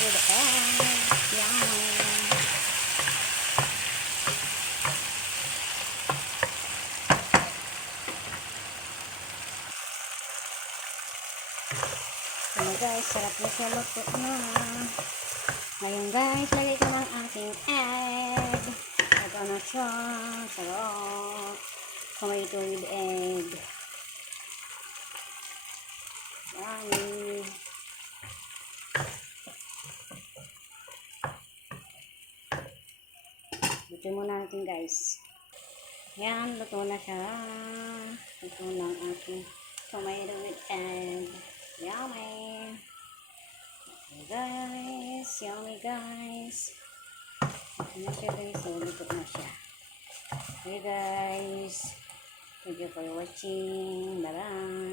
with eggs. Yummy. Ano guys, sarap na siya luto na. Ngayon guys, lagay ko ng aking egg. Ito na siya. Sarap. Tomato with egg. Yummy. Luto muna natin guys. Yan, luto na siya. Luto na ang aking tomato with egg. Yummy. Okay guys, yummy guys. Ito na siya guys, so luto na siya. Okay guys, thank you for watching. Bye bye.